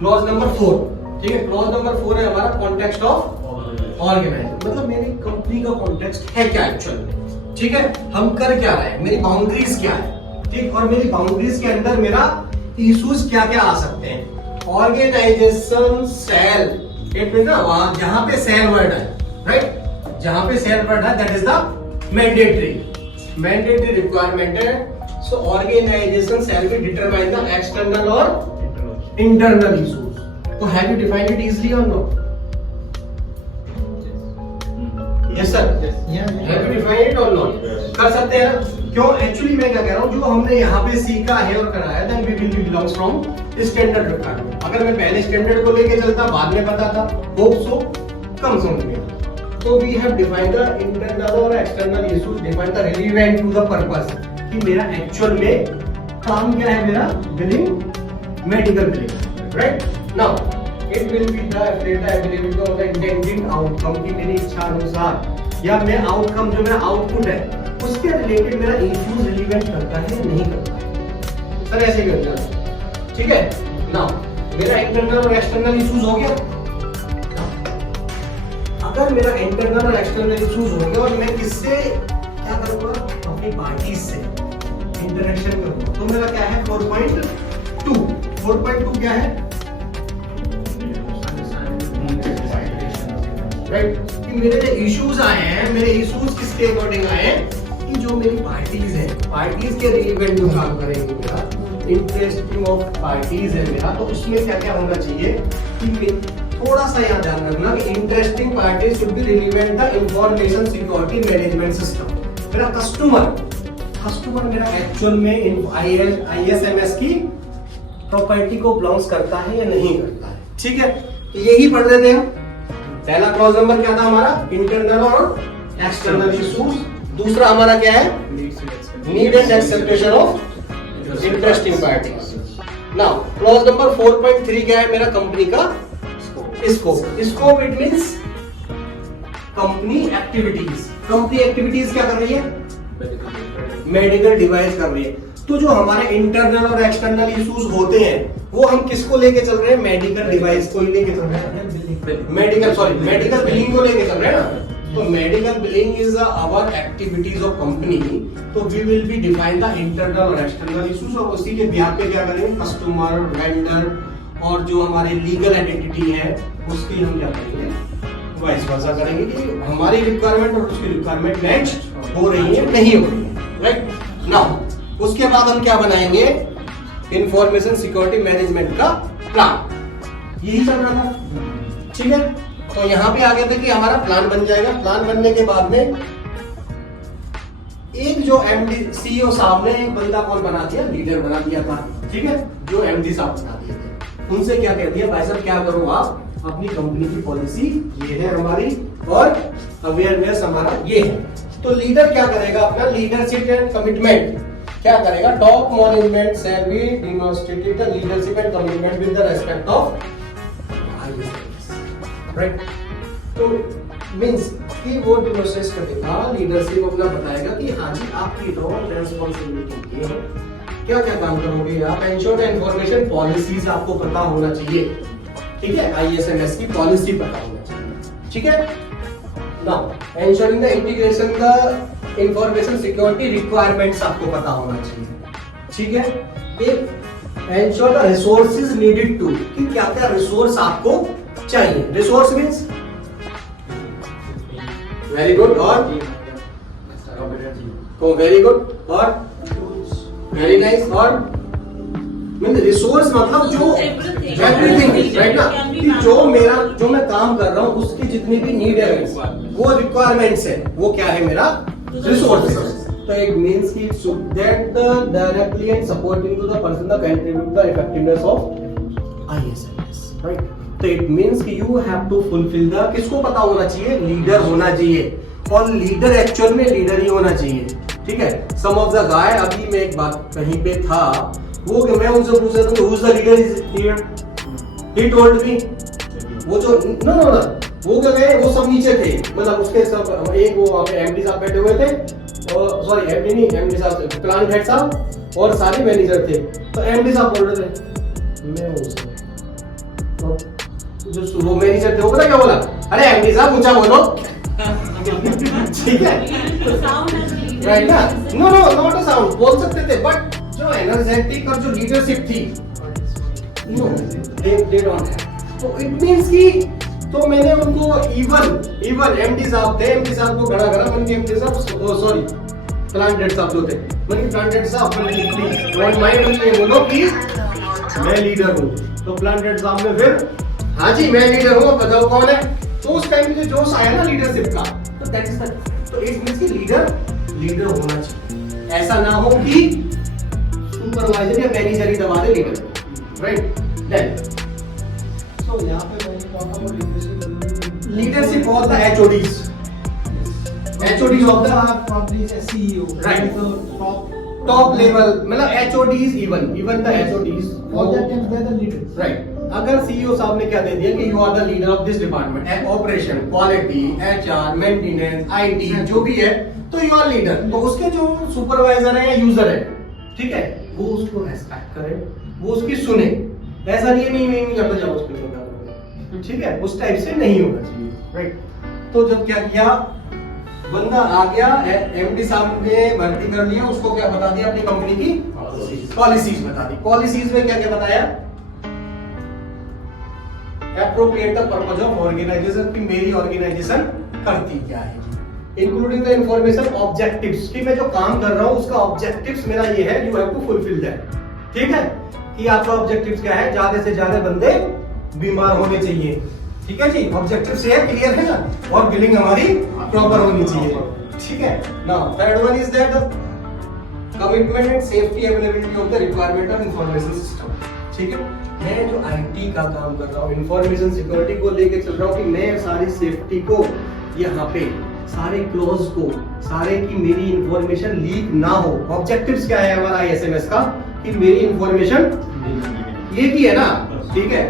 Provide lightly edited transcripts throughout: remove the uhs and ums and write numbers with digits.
Clause number 4, ठीक है, clause number 4 है हमारा कॉन्टेक्स्ट ऑफ ऑर्गेनाइजेशन, मतलब मेरी कंपनी का कॉन्टेक्स्ट है क्या एक्चुअल में, ठीक है, हम कर क्या रहे हैं, मेरी बाउंड्रीज क्या है, ठीक, और मेरी बाउंड्रीज के अंदर मेरा इश्यूज क्या क्या आ सकते हैं। ऑर्गेनाइजेशन सेल, इट मींस ना वहां जहां पे सेल वर्ड है, राइट, जहां पे सेल वर्ड है that is the mandatory requirement है। So organization shall be determine the external और इंटरनल इश्यूज। तो have you defined it easily or no? Yes sir, have you defined it or not? कर सकते हैं ना? क्यों? Actually मैं क्या कह रहा हूं, जो हमने यहाँ पे सीखा है और कराया then we will be belongs from standard requirement. अगर मैं पहले स्टैंडर्ड को लेके चलता, बाद में पता था, होप सो कम समझ में। तो we have defined the internal और external issues, defined the relevant to the purpose, कि मेरा एक्चुअल में काम क्या है, मेरा billing, medical billing, right. Now it will be the data availability of the intended outcome, की मेरी इच्छा अनुसार या मैं आउटकम जो मेरा आउटपुट है उसके रिलेटेड मेरा इश्यूज रिलेवेंट करता है या नहीं करता है। सर ऐसे क्यों करता, ठीक है। नाउ मेरा इंटरनल और एक्सटर्नल इश्यूज हो गया। अगर मेरा इंटरनल और एक्सटर्नल इश्यूज हो गया और मैं किससे क्या करूंगा, अपनी पार्टी से इंटरेक्शन करूंगा, तो मेरा क्या है 4.2। 4.2 क्या है, राइट, कि मेरे जो इश्यूज आए हैं, मेरे इश्यूज किसके अकॉर्डिंग आए हैं, कि जो मेरी पार्टीज है, पार्टीज के रिलेवेंट जो काम करेंगे, मेरा इंटरेस्टिंग ऑफ पार्टीज है मेरा, तो उसमें क्या क्या होना चाहिए, कि थोड़ा सा यहाँ ध्यान रखना कि interesting parties should be relevant the information security management system. मेरा कस्टमर मेरा एक्चुअल में ISMS की प्रॉपर्टी को बिलोंग्स करता है या नहीं करता है, ठीक है। तो यही पढ़ रहे थे हम। पहला क्लॉज नंबर क्या था हमारा, इंटरनल और एक्सटर्नल इश्यूज। दूसरा हमारा क्या है, need and acceptation of interesting parties. Now clause number 4.3 क्या है मेरा, कंपनी का scope. It means company activities. Company activities क्या कर रही है, मेडिकल डिवाइस कर रही है। तो जो हमारे इंटरनल और एक्सटर्नल इश्यूज होते हैं वो हम किसको लेके चल रहे हैं, मेडिकल डिवाइस को ही लेके चल रहे हैं, मेडिकल बिलिंग को लेके चल रहे हैं ना। तो medical billing is our activities of company. तो we will be define the internal और एक्सटर्नल इश्यूज, और उसी के बिहाफ पे क्या करेंगे, कस्टमर, वेंडर और जो हमारे लीगल आइडेंटिटी है उसकी हम क्या करेंगे, वाइस वर्सा करेंगे कि हमारी रिक्वायरमेंट और उसकी रिक्वायरमेंट मैच हो रही है नहीं हो रही है, राइट। नाउ उसके बाद हम क्या बनाएंगे, इंफॉर्मेशन सिक्योरिटी मैनेजमेंट का प्लान। यही चल रहा था, ठीक है। तो यहाँ पे आ गए थे कि हमारा प्लान बन जाएगा। प्लान बनने के बाद में एक जो MD CEO साहब ने एक बंदा कौन बना दिया, लीडर बना दिया था, ठीक है, जो MD साहब बना दिए थे। उनसे क्या कह दिया, भाई साहब क्या करो आप, अपनी कंपनी की पॉलिसी ये है हमारी और अवेयरनेस हमारा ये है। तो लीडर क्या करेगा, अपना लीडरशिप एंड कमिटमेंट क्या करेगा, top management shall be demonstrated the leadership and commitment with the respect of ISMS, right. तो मींस कि वो डेमोंस्ट्रेट करेगा, लीडरशिप अपना बताएगा कि हाँ जी आपकी रोल रेस्पॉन्सिबिलिटी ये है, क्या क्या काम करोगे आप, एंश्योर इंफॉर्मेशन पॉलिसीज आपको पता होना चाहिए, ठीक है, ISMS की पॉलिसी पता होना चाहिए, ठीक है। Now ensuring the integration the information security requirements आपको पता होना चाहिए, ठीक है। एक ensure the resources needed to, कि क्या क्या रिसोर्स आपको चाहिए। रिसोर्स मींस वेरी गुड और वेरी गुड और वेरी नाइस और रिसोर्स मतलब जो एवरीथिंग, राइट ना, कि जो मैं काम कर रहा हूँ उसकी जितनी भी नीड है, वो रिक्वायरमेंट्स है, वो क्या है मेरा रिसोर्सेज। तो इट मींस कि so that the directly and supporting to the person the contribute the effectiveness of ISMS, right. तो इट मींस कि you have to fulfil the, किसको पता होना चाहिए, लीडर होना चाहिए, और लीडर एक्चुअल में लीडर ही होना चाहिए, ठीक है। सम ऑफ द गाय, अभी मैं एक बात कहीं पे था, वो मैं उनसे पूछ रहा था, who is the leader is here, he told me, वो जो नो वो क्या गए, वो सब नीचे थे, मतलब उसके सब एक वो वहां पे MD साहब बैठे हुए थे, और सॉरी MD नहीं, MD साहब प्लांट हेड साहब और सारे मैनेजर थे। तो MD साहब बोल रहे थे मैं जो वो मैनेजर थे वो पता क्या बोला, अरे एमडी साहब ऊंचा बोलो। ठीक है, राइट ना? No no not a sound बोल सकते थे, बट जो एनर्जेटिक और जो लीडरशिप थी, नो दे डोंट हैव। तो इट मींस कि तो मैंने उनको इवन एमडी साहब थे, एमडी साहब को खड़ा करा, मैंने एमडी साहब सॉरी प्लांट हेड साहब जो थे, मैंने प्लांट हेड साहब प्लीज डोंट माइंड में बोलो कि मैं लीडर हूं। तो प्लांट हेड साहब ने फिर हाँ जी मैं लीडर हूं, बताओ कौन है। तो उस टाइम में जो जोश आया ना लीडरशिप का, तो दैट इज तो इट मींस कि लीडर होना चाहिए। ऐसा ना हो कि सुपरवाइजर या मैनेजर ही दबा दे लीडर, राइट? देन So यहाँ पे when you talk about leadership of the HODs of the probably a CEO, Right. the top level, मतलब HODs even the HODs all that can be the leaders. Right. अगर CEO साहब ने क्या दे दिया कि you are the leader of this department, operation, quality, HR, maintenance, IT जो भी है, तो यू आर लीडर। तो उसके जो सुपरवाइजर है या यूजर है, ठीक है, वो उसको रेस्पेक्ट करे, वो उसकी सुने। ऐसा नहीं है नहीं करता जाओ उसके लिए, ठीक है, उस टाइप से नहीं होना चाहिए, राइट? तो जब क्या किया, बंदा आ गया, एमडी साहब ने भर्ती कर लिया, उसको क्या बता दिया, अपनी कंपनी की पॉलिसीज बता दी। पॉलिसीज में क्या क्या बताया, appropriate the purpose of organisation, कि मेरी ऑर्गेनाइजेशन करती क्या है, इंक्लूडिंग द इंफॉर्मेशन ऑब्जेक्टिव्स, कि मैं जो काम कर रहा हूं उसका ऑब्जेक्टिव्स मेरा ये है, you have to fulfil that. ठीक है, कि आपका ऑब्जेक्टिव्स क्या है, ज्यादा से ज्यादा बंदे बीमार होने चाहिए। ठीक है जी, ऑब्जेक्टिव्स ये क्लियर है ना, और बिलिंग हमारी प्रॉपर होनी चाहिए। ठीक है, now third one is that commitment and safety availability of the requirement of information system. ठीक है, मैं जो आईटी का काम कर रहा हूँ, इंफॉर्मेशन सिक्योरिटी को लेके चल रहा हूँ, कि मैं सारी सेफ्टी को यहाँ पे सारे क्लोज को सारे की मेरी इंफॉर्मेशन लीक ना हो। ऑब्जेक्टिव्स क्या है हमारा एसएमएस का, कि मेरी इंफॉर्मेशन ये की है ना, ठीक है।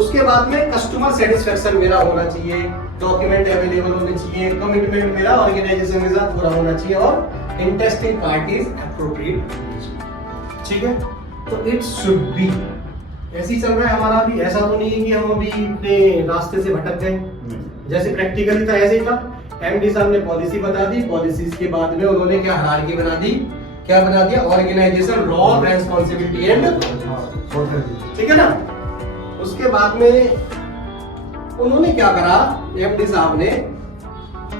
उसके बाद में कस्टमर सेटिस्फेक्शन मेरा होना चाहिए, डॉक्यूमेंट अवेलेबल होने चाहिए, कमिटमेंट मेरा ऑर्गेनाइजेशन के साथ पूरा होना चाहिए, और इंटरेस्टिंग पार्टीज एप्रोप्रिएट। ठीक है, तो इट शुड बी ऐसे ही चल रहा है हमारा भी। ऐसा तो नहीं है कि हम अभी अपने रास्ते से भटक गए, जैसे प्रैक्टिकली था ऐसे ही था। एमडी साहब ने पॉलिसी बता दी, पॉलिसीज के बाद में उन्होंने क्या हायरार्की बना दी, क्या बना दिया, ऑर्गेनाइजेशन रोल, रेस्पॉन्सिबिलिटी एंड, ठीक है ना। उसके बाद में उन्होंने क्या करा, एमडी साहब ने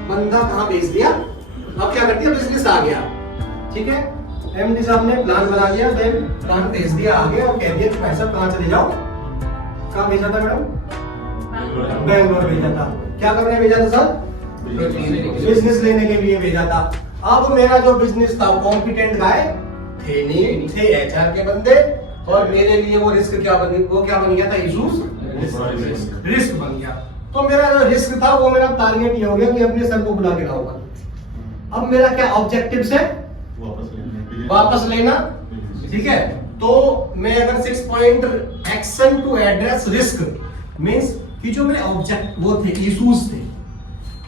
बंदा कहां भेज दिया, अब क्या कर दिया, बिजनेस आ गया। ठीक है, एमडी साहब ने प्लान बना दिया, देन प्लान भेज दिया आगे, और कह दिया कि भाई साहब कहां चले जाओ। कहां भेजा था मैडम, बैंगलोर भेजा था। क्या करने भेजा था सर, बिजनेस लेने के लिए भेजा था। अब मेरा जो बिजनेस था कॉम्पिटेंट गाय थे नहीं, थे एचआर के बंदे, और मेरे लिए वो रिस्क क्या बन गया था, इश्यूज, रिस्क बन गया। तो मेरा जो रिस्क था वो मेरा टारगेट ये हो गया कि अपने सर को बुला के लाऊंगा। अब मेरा क्या ऑब्जेक्टिव्स है, वापस लेना। ठीक है, तो मैं अगर 6 point action to address risk means कि जो मेरे ऑब्जेक्ट वो थे, इश्यूज थे,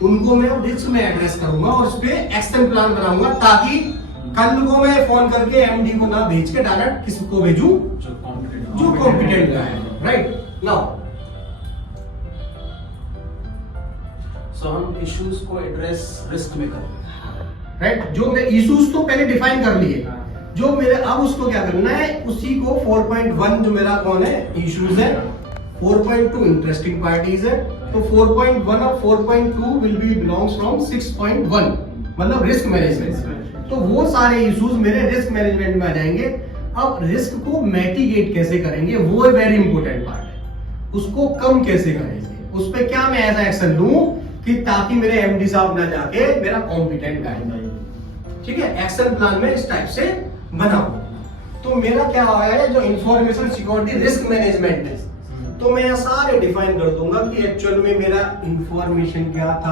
उनको मैं रिस्क में एड्रेस करूंगा और उस पे एक्शन प्लान बनाऊंगा, ताकि कल को मैं फोन करके एमडी को ना भेज के डायरेक्ट किसको भेजूं, जो कॉम्पिटेंट है, राइट। नाउ सो हम इश्यूज को एड्रेस रिस्क में करेंगे, राइट। जो मैं इश्यूज तो पहले डिफाइन कर लिए, जो मेरे अब उसको क्या करना है, उसी को 4.1 जो मेरा कौन है, इश्यूज है, 4.2 इंटरेस्टिंग पार्टीज है, तो 4.1 और 4.2 विल बी बिलोंग्स फ्रॉम 6.1, मतलब रिस्क मैनेजमेंट। तो वो सारे इश्यूज मेरे रिस्क मैनेजमेंट में आ जाएंगे। अब रिस्क को मैटिगेट कैसे करेंगे, वो वेरी इंपॉर्टेंट पार्ट है। उसको कम कैसे करेंगे, उस पर क्या मैं ऐसा एक्शन लूं कि ताकि मेरे एमडी साहब ना जाके मेरा कॉम्पिटेंट गाइड। ठीक है, एक्शन प्लान में इस टाइप से बनाओ। तो मेरा क्या आया है, जो इंफॉर्मेशन सिक्योरिटी रिस्क मैनेजमेंट है, तो मैं सारे डिफाइन कर दूंगा कि एक्चुअल में मेरा इंफॉर्मेशन क्या था,